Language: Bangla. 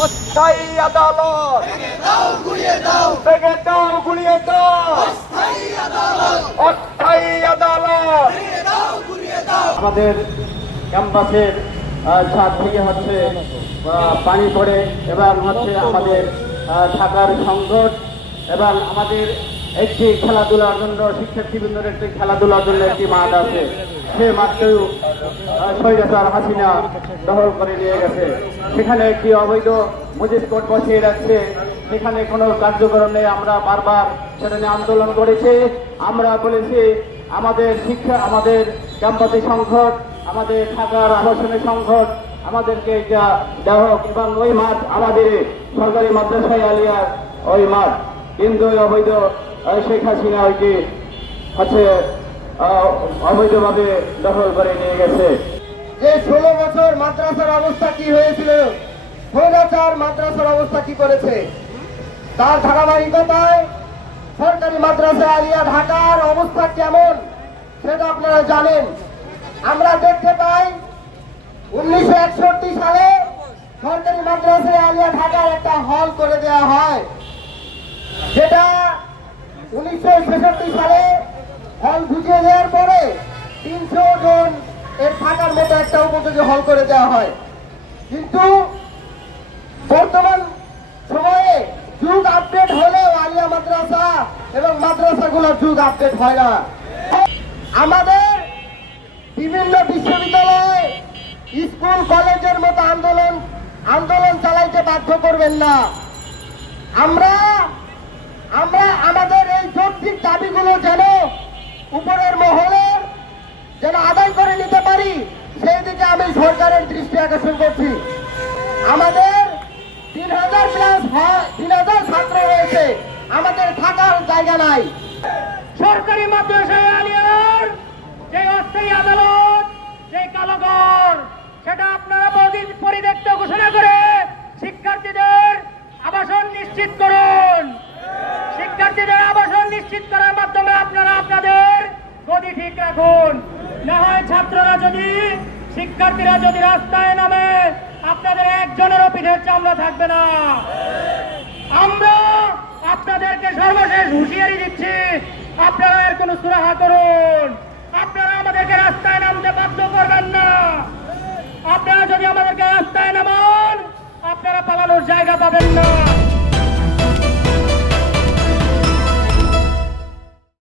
অস্থায়ী আদালত ভেঙে দাও, গুড়িয়ে দাও, অস্থায়ী আদালত। আমাদের ক্যাম্পাসের ছাদ থেকে হচ্ছে পানি পড়ে এবং হচ্ছে আমাদের থাকার সংকট এবং আমাদের একটি খেলাধুলার জন্য শিক্ষার্থীবৃন্দের একটি খেলাধুলার জন্য একটি মাঠ আছে, সে মাঠটিও স্বৈরাচার হাসিনা দখল করে নিয়ে গেছে। সেখানে একটি অবৈধ মজিদ কোর্ট বসিয়ে রাখছে, সেখানে কোনো কার্যক্রম নেই। আমরা বারবার সেটা নিয়ে আন্দোলন করেছি। আমরা বলেছি আমাদের শিক্ষা, আমাদের ক্যাম্পাসে সংকট, আমাদের থাকার আবাসনের সংকট, আমাদেরকে এটা দেওয়া হোক এবং ওই মাঠ আমাদের সরকারি মাদ্রাসায় আলিয়ার ওই মাঠ, কিন্তু ওই অবৈধ শেখ হাসিনা ওইটি হচ্ছে অবৈধভাবে দখল করে নিয়ে গেছে। যে 16 বছর মাদ্রাসার অবস্থা কি হয়েছিল, স্বৈরাচার মাদ্রাসার অবস্থা কি করেছে, তার ধারাবাহিকতায় সরকারি মাদ্রাসা আলিয়া ঢাকার অবস্থা কেমন সেটা আপনারা জানেন। আমরা দেখতে পাই 1961 সালে সরকারি মাদ্রাসা আলিয়া ঢাকার একটা হল করে দেওয়া হয়, যেটা 1966 সালে হল বুঝিয়ে দেওয়ার পরে 300 জন এর থাকার মতো একটা উপযোগী হল করে দেওয়া হয়। কিন্তু বর্তমান সময়ে যুগ আপডেট হলেও আলিয়া মাদ্রাসা এবং মাদ্রাসাগুলোর যুগ আপডেট হয় না। আমাদের বিভিন্ন বিশ্ববিদ্যালয়, স্কুল, কলেজের মতো আন্দোলন চালাইতে বাধ্য করবেন না। আমরা আমাদের এই যৌক্তিক দাবিগুলো যেন উপরের মহলে যেন আদায় করে নিতে পারি, সেই দিকে আমি সরকারের দৃষ্টি আকর্ষণ করছি। আমাদের 3000 ছাত্র রয়েছে, আমাদের থাকার জায়গা নাই। সরকারি মাদ্রাসায় আলিয়ার যে অস্থায়ী আদালত, যে কালোঘর, সেটা আপনারা বহুদিন পরিত্যক্ত ঘোষণা করে শিক্ষার্থীদের আবাসন নিশ্চিত করুন। শিক্ষার্থীদের আবাসন নিশ্চিত করার মাধ্যমে আপনারা আপনাদের গদি ঠিক রাখুন। না হয় শিক্ষার্থীরা যদি রাস্তায় নামে, আপনাদের একজনেরও পিঠের চামড়া থাকবে না। আমরা আপনাদেরকে সর্বশেষ হুঁশিয়ারি দিচ্ছি, আপনারা এর কোনো সুরাহা করুন।